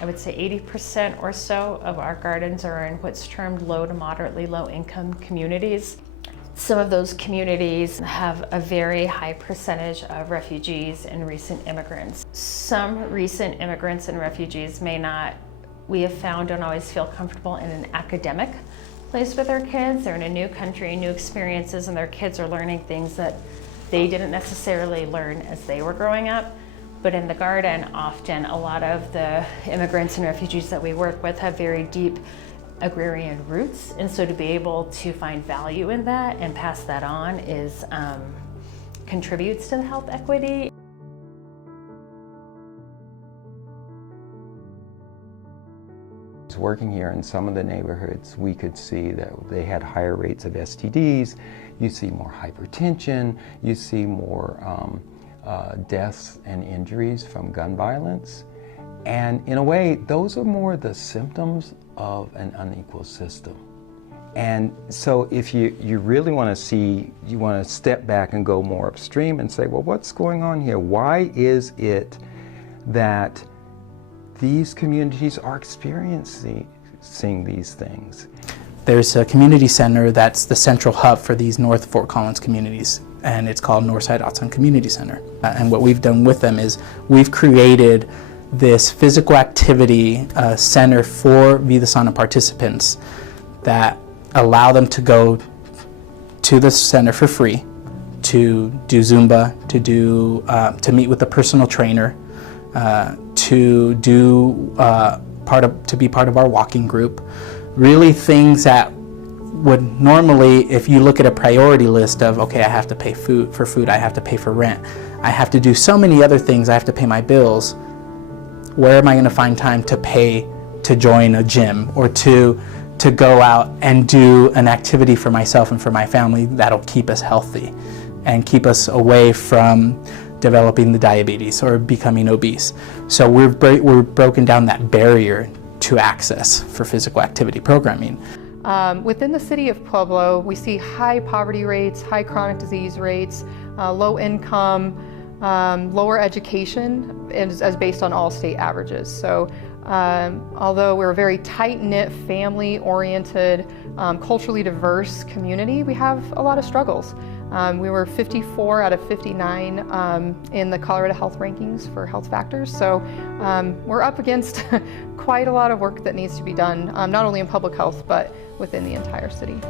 I would say 80% or so of our gardens are in what's termed low to moderately low income communities. Some of those communities have a very high percentage of refugees and recent immigrants. Some recent immigrants and refugees we have found, don't always feel comfortable in an academic place with their kids. They're in a new country, new experiences, and their kids are learning things that they didn't necessarily learn as they were growing up. But in the garden, often a lot of the immigrants and refugees that we work with have very deep agrarian roots, and so to be able to find value in that and pass that on contributes to the health equity. Working here in some of the neighborhoods, we could see that they had higher rates of STDs, you see more hypertension, you see more deaths and injuries from gun violence. And in a way, those are more the symptoms of an unequal system. And so if you really want to see, you want to step back and go more upstream and say, well, what's going on here? Why is it that these communities are experiencing these things? There's a community center that's the central hub for these North Fort Collins communities, and it's called Northside Autism Community Center. And what we've done with them is we've created this physical activity center for Vida Sana participants that allow them to go to the center for free, to do Zumba, to meet with a personal trainer, to be part of our walking group. Really things that would normally, if you look at a priority list of, okay, I have to pay for food, I have to pay for rent, I have to do so many other things, I have to pay my bills. Where am I going to find time to pay to join a gym or to go out and do an activity for myself and for my family that'll keep us healthy and keep us away from developing the diabetes or becoming obese? So we're broken down that barrier to access for physical activity programming. Within the city of Pueblo, we see high poverty rates, high chronic disease rates, low income, lower education as based on all state averages. So although we're a very tight-knit, family-oriented, culturally diverse community, we have a lot of struggles. We were 54 out of 59 in the Colorado Health Rankings for health factors, so we're up against quite a lot of work that needs to be done, not only in public health, but within the entire city.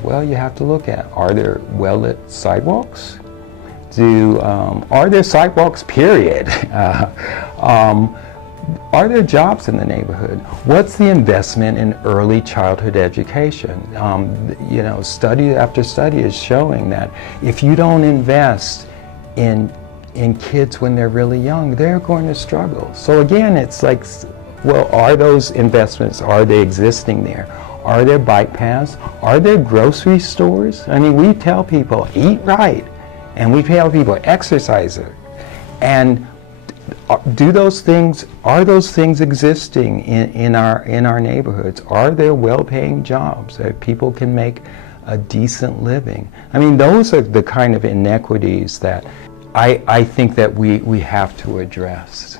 Well, you have to look at, are there well-lit sidewalks? Are there sidewalks, period? Are there jobs in the neighborhood? What's the investment in early childhood education? Study after study is showing that if you don't invest in kids when they're really young, they're going to struggle. So again, it's like, well, are those investments, are they existing there? Are there bike paths? Are there grocery stores? I mean, we tell people, eat right, and we tell people, exercise. And are those things existing in our neighborhoods? Are there well-paying jobs that people can make a decent living? I mean, those are the kind of inequities that I think that we have to address.